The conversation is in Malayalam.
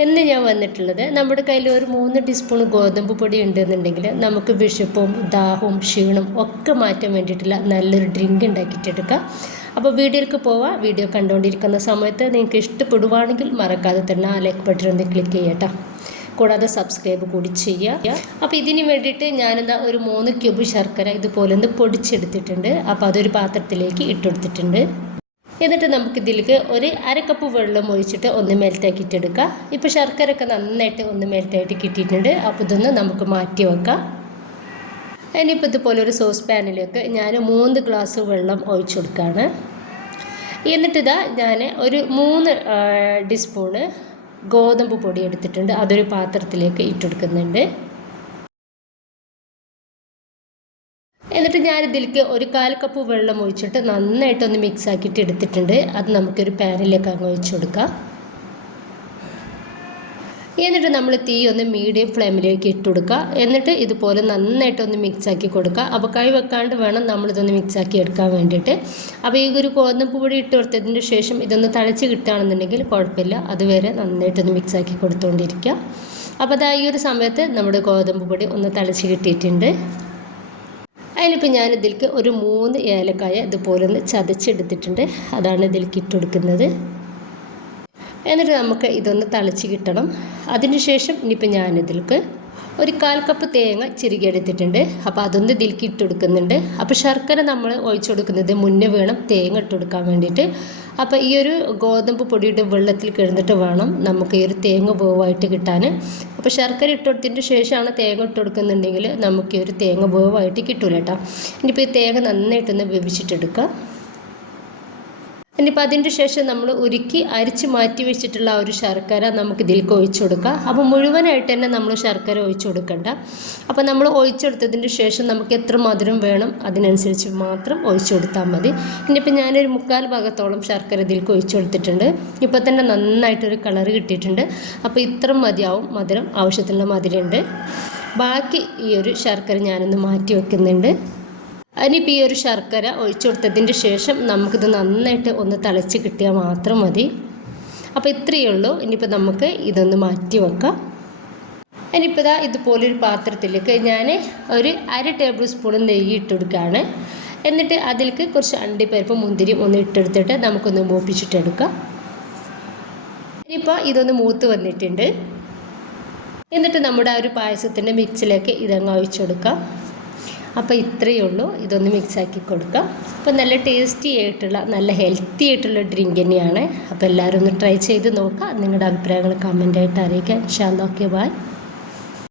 ഇന്ന് ഞാൻ വന്നിട്ടുള്ളത് നമ്മുടെ കയ്യിൽ ഒരു 3 ടീസ്പൂൺ ഗോതമ്പ് പൊടി ഉണ്ടെന്നുണ്ടെങ്കിൽ നമുക്ക് വിശപ്പും ദാഹവും ക്ഷീണവും ഒക്കെ മാറ്റാൻ വേണ്ടിയിട്ടുള്ള നല്ലൊരു ഡ്രിങ്ക് ഉണ്ടാക്കിയിട്ടെടുക്കാം. അപ്പോൾ വീഡിയോയിലേക്ക് പോവാം. വീഡിയോ കണ്ടുകൊണ്ടിരിക്കുന്ന സമയത്ത് നിങ്ങൾക്ക് ഇഷ്ടപ്പെടുവാണെങ്കിൽ മറക്കാതെ തന്നെ ആ ലൈക്ക് ബട്ടൺ ഒന്ന് ക്ലിക്ക് ചെയ്യട്ടോ. കൂടാതെ സബ്സ്ക്രൈബ് കൂടി ചെയ്യുക. അപ്പോൾ ഇതിന് വേണ്ടിയിട്ട് ഞാനെന്താ ഒരു 3 ക്യൂബ് ശർക്കര ഇതുപോലെ ഒന്ന് പൊടിച്ചെടുത്തിട്ടുണ്ട്. അപ്പോൾ അതൊരു പാത്രത്തിലേക്ക് ഇട്ടെടുത്തിട്ടുണ്ട്. എന്നിട്ട് നമുക്കിതിലേക്ക് ഒരു അര കപ്പ് വെള്ളം ഒഴിച്ചിട്ട് ഒന്ന് മെൽറ്റാക്കിയിട്ടെടുക്കാം. ഇപ്പോൾ ശർക്കരയൊക്കെ നന്നായിട്ട് ഒന്ന് മെൽറ്റായിട്ട് കിട്ടിയിട്ടുണ്ട്. അപ്പോൾ ഇതൊന്ന് നമുക്ക് മാറ്റി വെക്കാം. ഇനിയിപ്പോൾ ഇതുപോലെ ഒരു സോസ് പാനിലേക്ക് ഞാൻ 3 ഗ്ലാസ് വെള്ളം ഒഴിച്ചു കൊടുക്കുകയാണ്. എന്നിട്ടിതാ ഞാൻ ഒരു 3 ടീസ്പൂണ് ഗോതമ്പ് പൊടി എടുത്തിട്ടുണ്ട്. അതൊരു പാത്രത്തിലേക്ക് ഇട്ടെടുക്കുന്നുണ്ട്. എന്നിട്ട് ഞാനിതിലേക്ക് ഒരു 1/4 കപ്പ് വെള്ളം ഒഴിച്ചിട്ട് നന്നായിട്ടൊന്ന് മിക്സ് ആക്കിയിട്ട് എടുത്തിട്ടുണ്ട്. അത് നമുക്കൊരു പാനിലേക്ക് അങ്ങ് ഒഴിച്ചു കൊടുക്കാം. എന്നിട്ട് നമ്മൾ തീ ഒന്ന് മീഡിയം ഫ്ലെയിമിലേക്ക് ഇട്ട് കൊടുക്കുക. എന്നിട്ട് ഇതുപോലെ നന്നായിട്ടൊന്ന് മിക്സ് ആക്കി കൊടുക്കുക. അപ്പോൾ കൈ വെക്കാണ്ട് വേണം നമ്മളിതൊന്ന് മിക്സ് ആക്കി എടുക്കാൻ വേണ്ടിയിട്ട്. അപ്പോൾ ഈ ഒരു ഗോതമ്പ് പൊടി ഇട്ട് കൊടുത്തതിന് ശേഷം ഇതൊന്ന് തിളച്ച് കിട്ടുകയാണെന്നുണ്ടെങ്കിൽ കുഴപ്പമില്ല. അതുവരെ നന്നായിട്ടൊന്ന് മിക്സ് ആക്കി കൊടുത്തുകൊണ്ടിരിക്കുക. അപ്പോൾ അതാ ഈ ഒരു സമയത്ത് നമ്മുടെ ഗോതമ്പ് പൊടി ഒന്ന് തിളച്ച് കിട്ടിയിട്ടുണ്ട്. അതിലിപ്പോൾ ഞാനിതിലേക്ക് ഒരു 3 ഏലക്കായ ഇതുപോലെ ഒന്ന് ചതച്ചെടുത്തിട്ടുണ്ട്. അതാണ് ഇതിലേക്ക് ഇട്ട് കൊടുക്കുന്നത്. എന്നിട്ട് നമുക്ക് ഇതൊന്ന് തിളച്ച് കിട്ടണം. അതിനുശേഷം ഇനിയിപ്പോൾ ഞാനിതിലേക്ക് ഒരു 1/4 കപ്പ് തേങ്ങ ചിരുകിയെടുത്തിട്ടുണ്ട്. അപ്പോൾ അതൊന്ന് ഇതിലേക്ക് ഇട്ട് കൊടുക്കുന്നുണ്ട്. അപ്പോൾ ശർക്കര നമ്മൾ ഒഴിച്ചു കൊടുക്കുന്നത് മുന്നേ വേണം തേങ്ങ ഇട്ട് കൊടുക്കാൻ വേണ്ടിയിട്ട്. അപ്പോൾ ഈ ഒരു ഗോതമ്പ് പൊടിയുടെ വെള്ളത്തിൽ കിടന്നിട്ട് വേണം നമുക്ക് ഈ ഒരു തേങ്ങ വേവായിട്ട് കിട്ടാൻ. അപ്പോൾ ശർക്കര ഇട്ട് കൊടുത്തതിന് ശേഷമാണ് തേങ്ങ ഇട്ട് കൊടുക്കുന്നുണ്ടെങ്കിൽ നമുക്ക് ഈ ഒരു തേങ്ങ വേവായിട്ട് കിട്ടൂല കേട്ടോ. ഇനിയിപ്പോൾ ഈ തേങ്ങ നന്നായിട്ടൊന്ന് വേവിച്ചിട്ടെടുക്കുക. ഇനിയിപ്പോൾ അതിൻ്റെ ശേഷം നമ്മൾ ഉരുക്കി അരിച്ച് മാറ്റി വെച്ചിട്ടുള്ള ആ ഒരു ശർക്കര നമുക്ക് ഇതിലേക്ക് ഒഴിച്ചു കൊടുക്കാം. അപ്പോൾ മുഴുവനായിട്ട് തന്നെ നമ്മൾ ശർക്കര ഒഴിച്ചു കൊടുക്കണ്ട. അപ്പോൾ നമ്മൾ ഒഴിച്ചെടുത്തതിൻ്റെ ശേഷം നമുക്ക് എത്ര മധുരം വേണം അതിനനുസരിച്ച് മാത്രം ഒഴിച്ചു കൊടുത്താൽ മതി. ഇനിയിപ്പോൾ ഞാനൊരു 3/4 ഭാഗത്തോളം ശർക്കര ഇതിലേക്ക് ഒഴിച്ചു കൊടുത്തിട്ടുണ്ട്. ഇപ്പോൾ തന്നെ നന്നായിട്ടൊരു കളർ കിട്ടിയിട്ടുണ്ട്. അപ്പോൾ ഇത്ര മതിയാവും മധുരം. ആവശ്യത്തിനുള്ള മധുരമുണ്ട്. ബാക്കി ഈ ഒരു ശർക്കര ഞാനൊന്ന് മാറ്റി വെക്കുന്നുണ്ട്. ഇനിയിപ്പോൾ ഈ ഒരു ശർക്കര ഒഴിച്ചു കൊടുത്തതിൻ്റെ ശേഷം നമുക്കിത് നന്നായിട്ട് ഒന്ന് തിളച്ച് കിട്ടിയാൽ മാത്രം മതി. അപ്പോൾ ഇത്രയേ ഉള്ളൂ. ഇനിയിപ്പോൾ നമുക്ക് ഇതൊന്ന് മാറ്റി വെക്കാം. ഇനിയിപ്പോൾ ഇതാ ഇതുപോലൊരു പാത്രത്തിലേക്ക് ഞാൻ ഒരു 1/2 ടേബിൾ സ്പൂൺ നെയ്യ് ഇട്ട് കൊടുക്കുകയാണ്. എന്നിട്ട് അതിലേക്ക് കുറച്ച് അണ്ടിപ്പരിപ്പ് മുന്തിരിയും ഒന്ന് ഇട്ടെടുത്തിട്ട് നമുക്കൊന്ന് മൂപ്പിച്ചിട്ടെടുക്കാം. ഇനിയിപ്പോൾ ഇതൊന്ന് മൂത്ത് വന്നിട്ടുണ്ട്. എന്നിട്ട് നമ്മുടെ ആ ഒരു പായസത്തിൻ്റെ മിക്സിലേക്ക് ഇതങ്ങ് ഒഴിച്ചു കൊടുക്കാം. അപ്പോൾ ഇത്രയേ ഉള്ളൂ. ഇതൊന്ന് മിക്സാക്കി കൊടുക്കാം. അപ്പോൾ നല്ല ടേസ്റ്റി ആയിട്ടുള്ള നല്ല ഹെൽത്തി ആയിട്ടുള്ള ഡ്രിങ്ക് തന്നെയാണ്. അപ്പോൾ എല്ലാവരും ഒന്ന് ട്രൈ ചെയ്ത് നോക്കുക. നിങ്ങളുടെ അഭിപ്രായങ്ങൾ കമൻ്റായിട്ട് അറിയിക്കാം. ഇൻഷാ അല്ലാഹ്. Okay, by.